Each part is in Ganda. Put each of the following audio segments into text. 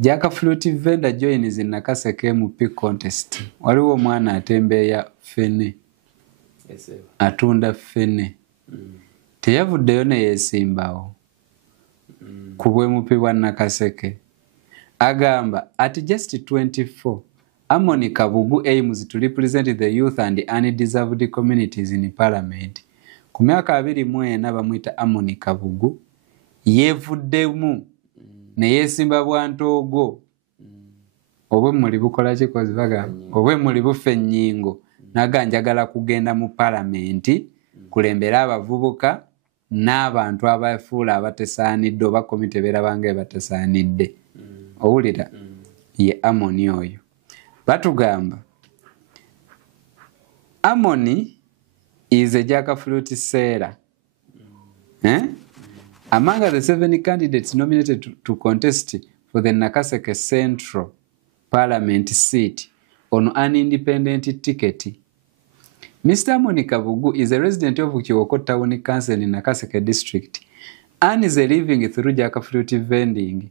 Jackfruit vendor joins in Nakaseke MP contest. Waliwo mwana atembeya fene. Atunda fene. Teyavuddeyo ne yesimbawo. Kubwe MP wa Nakaseke. Agamba at just 24, Amoni Kabugu aims to represent the youth and undeserved communities in parliament. Ku myaka 24 bamwita Amoni Kabugu yevuddemu ne yesimba bwantoogo obwe muli bukola kikozi bagamba obwe muli bufe nnyingo naganjagala kugenda mu parliament kulembera abavubuka n'abantu abafuula abatesaanidde oba komite beerabange batesaanidde owulira ye Amoni oyo batugamba Amoni is a jackfruit seller. Among the 7 candidates nominated to contest for the Nakaseke Central Parliament seat on an independent ticket, Mr. Amoni Kabugu is a resident of Kiwoko Town Council in Nakaseke district and is a living through jackfruit vending.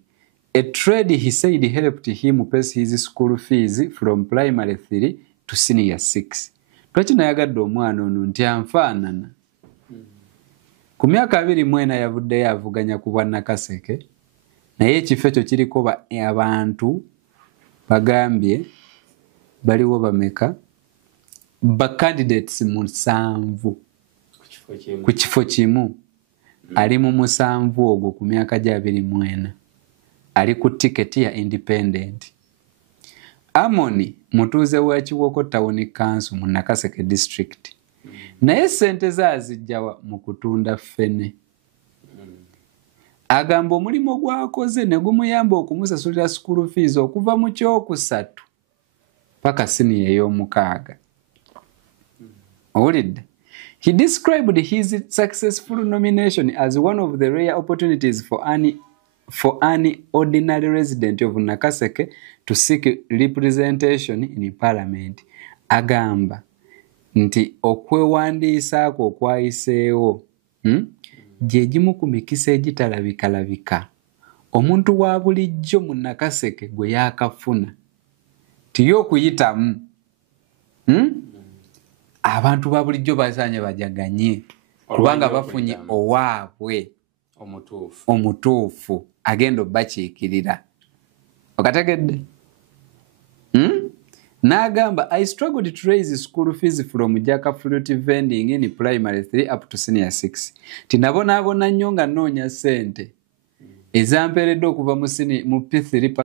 A trade he said helped him pay his school fees from primary 3 to senior 6. Twakino yagadde omwana ono nti anfaanana. Ku myaka 24 yavuddeyo avuganya ku bwa Nakaseke naye ekifo ekyo kiriko abantu bagambye baliwo bameka ba candidates 7 ku kifo kimu ali mu 7 ogwo ku myaka 24 ali ku tiketi ya independent. Amoni mutuuze wa Kiwoko Town Council mu Nakaseke district. Naye sente zazijja mu kutunda fene. Agamba omulimo gwakoze ne gumuyamba okumusasulira school fees okuva mu kyokusatu paka siniya ey'omukaaga. Owulidde? He described his successful nomination as one of the rare opportunities for an ordinary resident of Nakaseke to seek representation in parliament. Agamba nti okwewandiisaako okwayiseewo gye gimu ku mikisa egitalabika omuntu wa bulijjo mu Nakaseke gwe yaakafuna tiyo okuyitamu abantu ba bulijjo basaanye bajaganye kubanga bafunye owaabwe omutuufu agenda obbakiikirira okategedde. Nagamba I struggled to raise school fees from jackfruit vending in primary 3 up to senior 6. Tinabonaabona nnyo nga nnoonya ssente ezampeeredde okuva mu P3